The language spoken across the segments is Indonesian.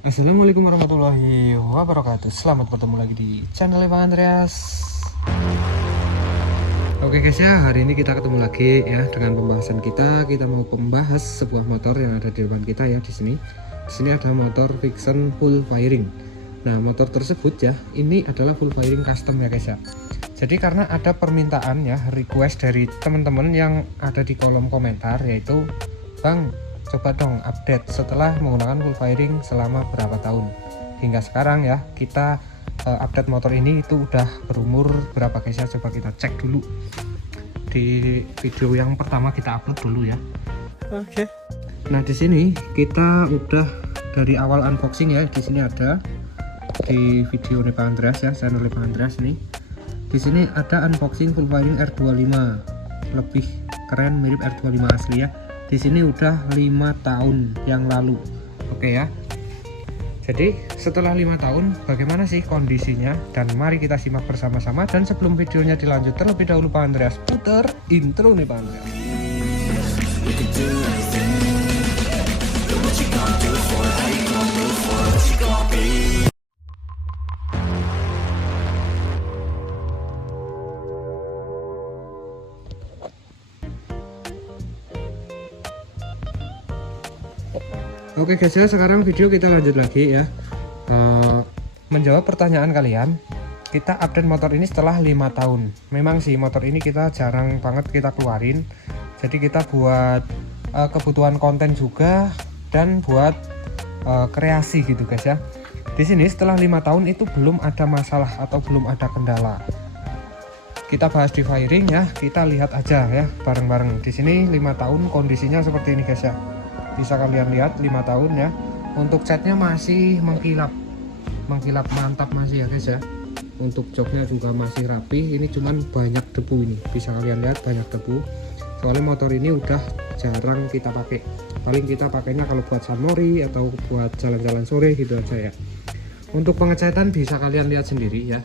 Assalamualaikum warahmatullahi wabarakatuh. Selamat bertemu lagi di channel Bang Andreas. Oke guys ya, hari ini kita ketemu lagi ya dengan pembahasan kita. Kita mau membahas sebuah motor yang ada di depan kita ya di sini. Di sini ada motor Vixen full firing. Nah, motor tersebut ya, ini adalah full firing custom ya guys ya. Jadi karena ada permintaan ya, request dari teman-teman yang ada di kolom komentar, yaitu Bang, coba dong update setelah menggunakan full firing selama berapa tahun hingga sekarang ya. Kita update motor ini itu udah berumur berapa guys ya, coba kita cek dulu di video yang pertama kita upload dulu ya. Oke. Nah, di sini kita udah dari awal unboxing ya. Di sini ada di video Bang Andreas ya, channel Bang Andreas nih. Di sini ada unboxing full firing R25, lebih keren mirip R25 asli ya. Di sini udah 5 tahun yang lalu. Oke ya. Jadi setelah 5 tahun bagaimana sih kondisinya, dan mari kita simak bersama-sama. Dan sebelum videonya dilanjut, terlebih dahulu Pak Andreas putar intro nih Pak Andreas. Oke guys ya, sekarang video kita lanjut lagi ya. Menjawab pertanyaan kalian, kita update motor ini setelah 5 tahun. Memang sih motor ini kita jarang banget kita keluarin, jadi kita buat kebutuhan konten juga dan buat kreasi gitu guys ya. Di sini setelah 5 tahun itu belum ada masalah atau belum ada kendala. Kita bahas di firing ya, kita lihat aja ya bareng-bareng. Di sini 5 tahun kondisinya seperti ini guys ya. Bisa kalian lihat 5 tahun ya. Untuk catnya masih mengkilap mantap masih ya guys ya. Untuk joknya juga masih rapi. Ini cuman banyak debu, ini bisa kalian lihat banyak debu, soalnya motor ini udah jarang kita pakai. Paling kita pakainya kalau buat sunmori atau buat jalan-jalan sore gitu aja ya. Untuk pengecatan bisa kalian lihat sendiri ya.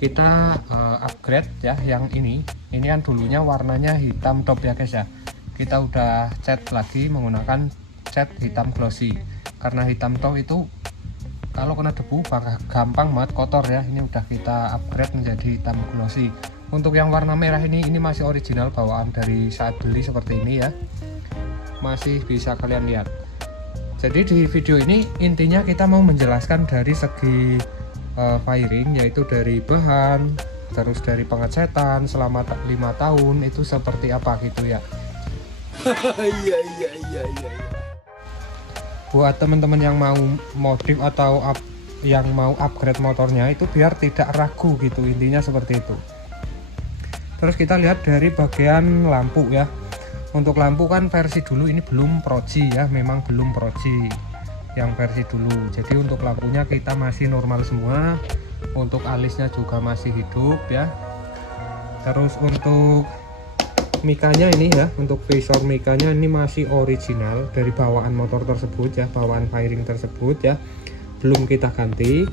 Kita upgrade ya yang ini kan dulunya warnanya hitam top ya guys ya. Kita udah cat lagi menggunakan cat hitam glossy, karena hitam top itu kalau kena debu bakal gampang banget kotor ya. Ini udah kita upgrade menjadi hitam glossy. Untuk yang warna merah ini masih original bawaan dari saat beli seperti ini ya, masih bisa kalian lihat. Jadi di video ini intinya kita mau menjelaskan dari segi firing, yaitu dari bahan, terus dari pengecetan selama 5 tahun itu seperti apa gitu ya. Iya. Buat teman-teman yang mau modif atau yang mau upgrade motornya itu biar tidak ragu gitu, intinya seperti itu. Terus kita lihat dari bagian lampu ya. Untuk lampu kan versi dulu ini belum Pro G ya, memang belum Pro G yang versi dulu. Jadi untuk lampunya kita masih normal semua. Untuk alisnya juga masih hidup ya. Terus untuk mikanya ini ya, untuk visor mikanya ini masih original dari bawaan motor tersebut ya, bawaan firing tersebut ya, belum kita ganti.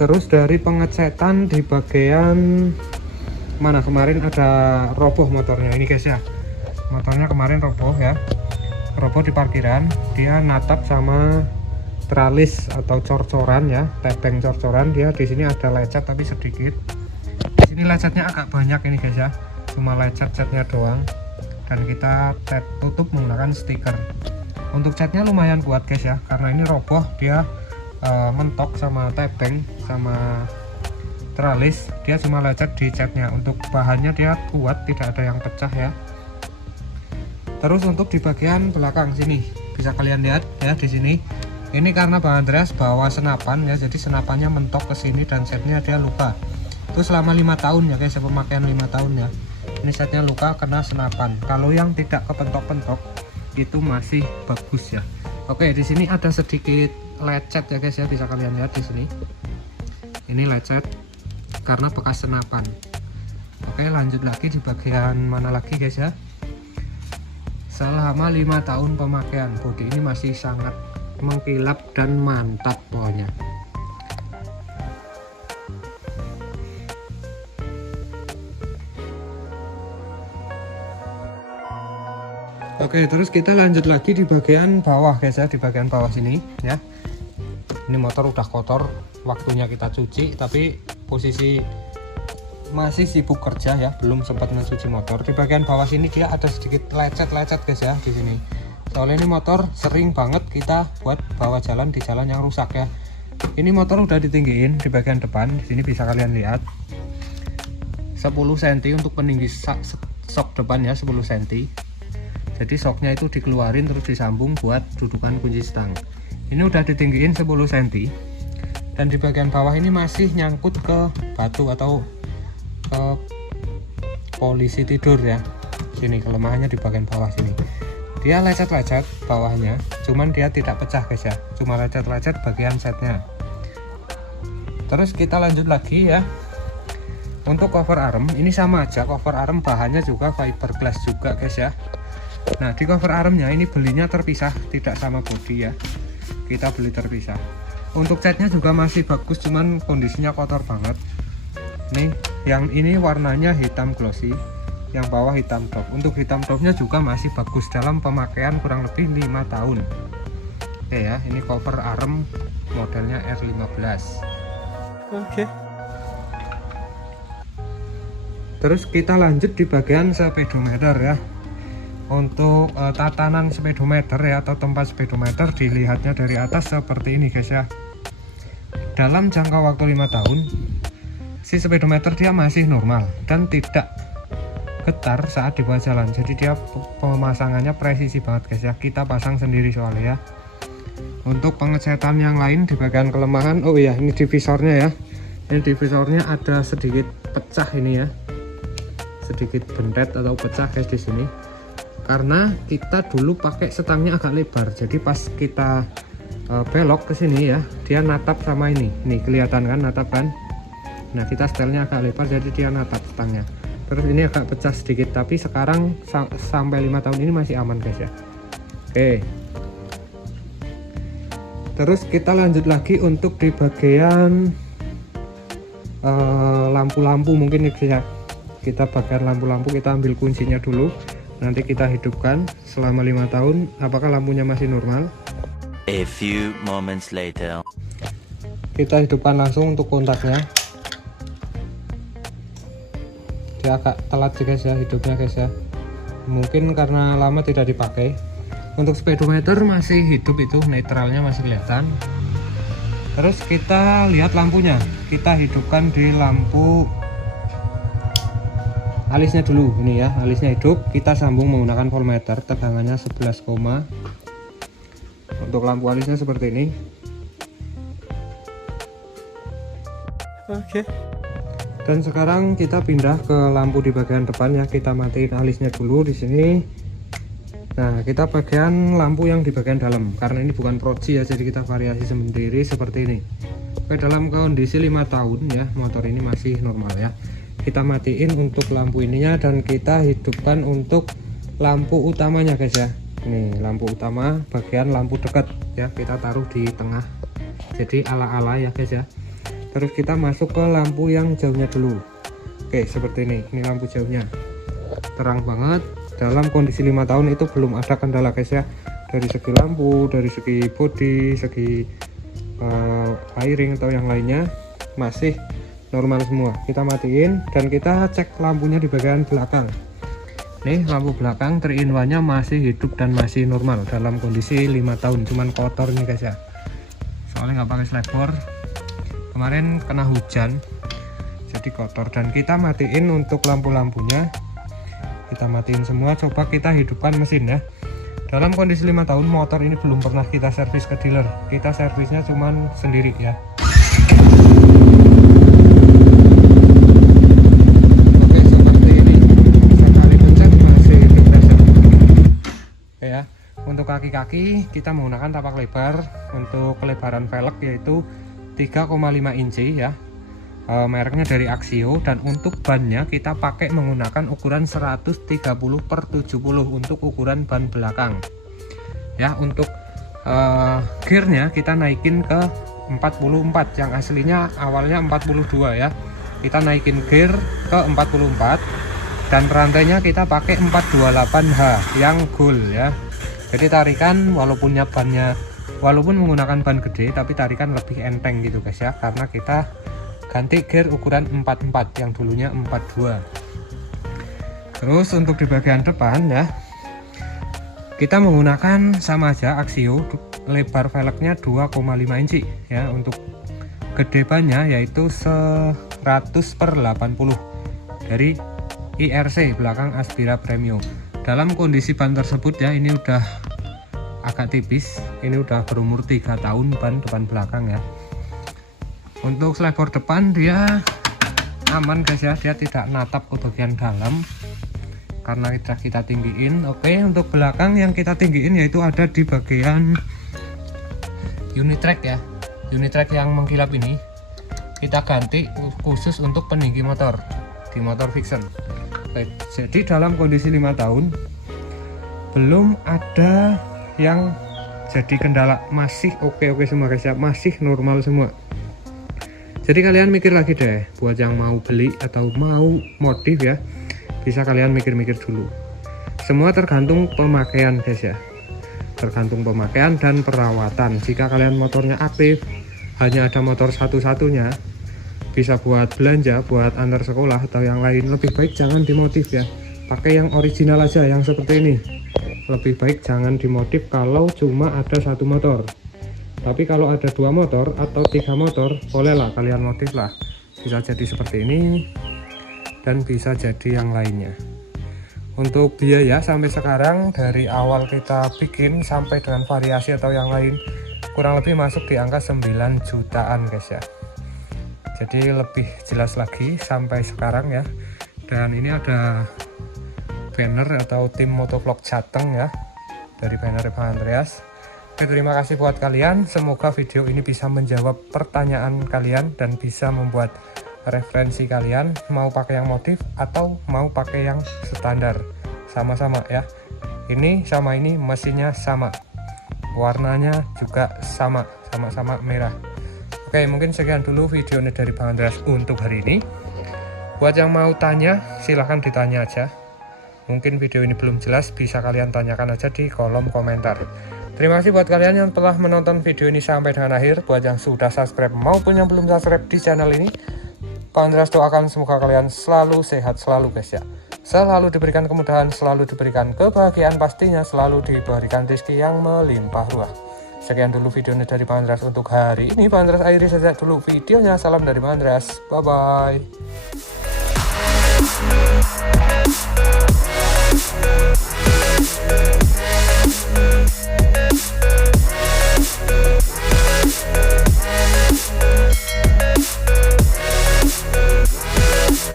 Terus dari pengecetan di bagian mana kemarin ada roboh motornya ini guys ya. Motornya kemarin roboh ya, roboh di parkiran. Dia natap sama tralis atau cor-coran ya, tebeng cor-coran. Dia di sini ada lecet tapi sedikit. Di sini lecetnya agak banyak ini guys ya, cuma lecet-catnya doang, dan kita tutup menggunakan stiker. Untuk catnya lumayan kuat guys ya, karena ini roboh, dia mentok sama tebeng sama tralis, dia cuma lecet di catnya. Untuk bahannya dia kuat, tidak ada yang pecah ya. Terus untuk di bagian belakang sini bisa kalian lihat ya, di sini ini karena Bang Andreas bawa senapan ya, jadi senapannya mentok ke sini dan setnya dia luka. Itu selama 5 tahun ya guys, pemakaian 5 tahun ya. Ini setnya luka kena senapan. Kalau yang tidak kepentok-pentok itu masih bagus ya. Oke, di sini ada sedikit lecet ya guys ya, bisa kalian lihat di sini. Ini lecet karena bekas senapan. Oke, lanjut lagi di bagian mana lagi guys ya. Selama 5 tahun pemakaian, bodi ini masih sangat mengkilap dan mantap pokoknya. Oke, terus kita lanjut lagi di bagian bawah guys ya, di bagian bawah sini ya. Ini motor udah kotor, waktunya kita cuci, tapi posisi masih sibuk kerja ya, belum sempat mencuci motor. Di bagian bawah sini dia ada sedikit lecet-lecet guys ya di sini. Soalnya ini motor sering banget kita buat bawa jalan di jalan yang rusak ya. Ini motor udah ditinggiin di bagian depan, di sini bisa kalian lihat 10 cm untuk peninggi sok depan ya, 10 cm. Jadi soknya itu dikeluarin terus disambung buat dudukan kunci stang. Ini udah ditinggiin 10 cm, dan di bagian bawah ini masih nyangkut ke batu atau ke polisi tidur ya. Sini kelemahannya di bagian bawah sini. Dia lecet-lecet bawahnya, cuman dia tidak pecah guys ya. Cuma lecet-lecet bagian setnya. Terus kita lanjut lagi ya. Untuk cover arm ini sama aja, cover arm bahannya juga fiberglass juga guys ya. Nah di cover armnya ini belinya terpisah, tidak sama bodi ya, kita beli terpisah. Untuk catnya juga masih bagus, cuman kondisinya kotor banget. Nih yang ini warnanya hitam glossy, yang bawah hitam top. Untuk hitam topnya juga masih bagus dalam pemakaian kurang lebih 5 tahun. Oke ya, ini cover arm modelnya R15. Oke. Terus kita lanjut di bagian speedometer ya. Untuk tatanan speedometer ya, atau tempat speedometer dilihatnya dari atas seperti ini guys ya. Dalam jangka waktu 5 tahun si speedometer dia masih normal dan tidak getar saat dibawa jalan. Jadi dia pemasangannya presisi banget guys ya, kita pasang sendiri soalnya ya. Untuk pengecetan yang lain di bagian kelemahan, oh iya ini divisornya ya. Ini divisornya ada sedikit pecah ini ya, sedikit bentet atau pecah guys di sini. Karena kita dulu pakai setangnya agak lebar, jadi pas kita belok ke sini ya, dia natap sama ini. Nih kelihatan kan natap kan? Nah kita setelnya agak lebar, jadi dia natap setangnya. Terus ini agak pecah sedikit, tapi sekarang sampai 5 tahun ini masih aman guys ya. Oke. Terus kita lanjut lagi untuk di bagian lampu-lampu mungkin nih guys ya. Kita bagian lampu-lampu, kita ambil kuncinya dulu. Nanti kita hidupkan selama 5 tahun, apakah lampunya masih normal. A few moments later. Kita hidupkan langsung untuk kontaknya. Dia agak telat sih guys ya hidupnya guys ya, mungkin karena lama tidak dipakai. Untuk speedometer masih hidup, itu netralnya masih kelihatan. Terus kita lihat lampunya, kita hidupkan di lampu alisnya dulu. Ini ya, alisnya hidup, kita sambung menggunakan voltmeter, tegangannya 11, untuk lampu alisnya seperti ini. Oke. Dan sekarang kita pindah ke lampu di bagian depan ya, kita matiin alisnya dulu di sini. Nah, kita bagian lampu yang di bagian dalam, karena ini bukan proji ya, jadi kita variasi sendiri seperti ini. Oke, dalam kondisi 5 tahun ya, motor ini masih normal ya. Kita matiin untuk lampu ininya dan kita hidupkan untuk lampu utamanya guys ya. Nih lampu utama bagian lampu dekat ya, kita taruh di tengah, jadi ala-ala ya guys ya. Terus kita masuk ke lampu yang jauhnya dulu. Oke seperti ini lampu jauhnya terang banget. Dalam kondisi 5 tahun itu belum ada kendala guys ya, dari segi lampu, dari segi bodi, segi wiring atau yang lainnya masih normal semua. Kita matiin dan kita cek lampunya di bagian belakang. Nih lampu belakang 3-in-1 nya masih hidup dan masih normal dalam kondisi 5 tahun, cuman kotor nih guys ya, soalnya nggak pakai slebor, kemarin kena hujan jadi kotor. Dan kita matiin untuk lampu-lampunya, kita matiin semua. Coba kita hidupkan mesin ya. Dalam kondisi 5 tahun motor ini belum pernah kita servis ke dealer, kita servisnya cuman sendiri ya. Untuk kaki-kaki kita menggunakan tapak lebar. Untuk kelebaran velg yaitu 3,5 inci ya, mereknya dari Axio. Dan untuk bannya kita pakai menggunakan ukuran 130/70 untuk ukuran ban belakang ya. Untuk gearnya kita naikin ke 44, yang aslinya awalnya 42 ya, kita naikin gear ke 44. Dan rantainya kita pakai 428H yang gold ya. Jadi tarikan walaupun bannya walaupun menggunakan ban gede tapi tarikan lebih enteng gitu guys ya, karena kita ganti gear ukuran 44 yang dulunya 42. Terus untuk di bagian depan ya, kita menggunakan sama aja Axio, lebar velgnya 2,5 inci ya. Untuk gede bannya yaitu 100/80 dari IRC belakang Aspira Premium. Dalam kondisi ban tersebut ya, ini udah agak tipis, ini udah berumur 3 tahun ban depan belakang ya. Untuk slideboard depan dia aman guys ya, dia tidak natap ke bagian dalam karena kita tinggiin. Oke, untuk belakang yang kita tinggiin yaitu ada di bagian unit track ya. Unit track yang mengkilap ini kita ganti khusus untuk peninggi motor di motor Vixen. Oke, jadi dalam kondisi 5 tahun belum ada yang jadi kendala, masih oke semua guys ya, masih normal semua. Jadi kalian mikir lagi deh buat yang mau beli atau mau modif ya, bisa kalian mikir-mikir dulu. Semua tergantung pemakaian guys ya, tergantung pemakaian dan perawatan. Jika kalian motornya aktif, hanya ada motor satu-satunya, bisa buat belanja, buat antar sekolah atau yang lain, lebih baik jangan dimodif ya, pakai yang original aja, yang seperti ini. Lebih baik jangan dimodif kalau cuma ada satu motor. Tapi kalau ada 2 motor atau 3 motor, bolehlah kalian modif lah, bisa jadi seperti ini dan bisa jadi yang lainnya. Untuk biaya sampai sekarang dari awal kita bikin sampai dengan variasi atau yang lain, kurang lebih masuk di angka 9 jutaan guys ya. Jadi lebih jelas lagi sampai sekarang ya. Dan ini ada banner atau tim motovlog Jateng ya, dari banner Bang Andreas. Oke, terima kasih buat kalian, semoga video ini bisa menjawab pertanyaan kalian dan bisa membuat referensi kalian mau pakai yang modif atau mau pakai yang standar. Sama-sama ya, ini sama ini mesinnya sama, warnanya juga sama-sama merah. Oke, mungkin sekian dulu video ini dari Bang Andreas untuk hari ini. Buat yang mau tanya silahkan ditanya aja, mungkin video ini belum jelas, bisa kalian tanyakan aja di kolom komentar. Terima kasih buat kalian yang telah menonton video ini sampai dengan akhir. Buat yang sudah subscribe maupun yang belum subscribe di channel ini, Bang Andreas doakan semoga kalian selalu sehat selalu guys ya, selalu diberikan kemudahan, selalu diberikan kebahagiaan, pastinya selalu diberikan rezeki yang melimpah ruah. Sekian dulu video ini dari Bang Andreas untuk hari ini. Bang Andreas akhiri saja dulu videonya. Salam dari Bang Andreas, bye bye.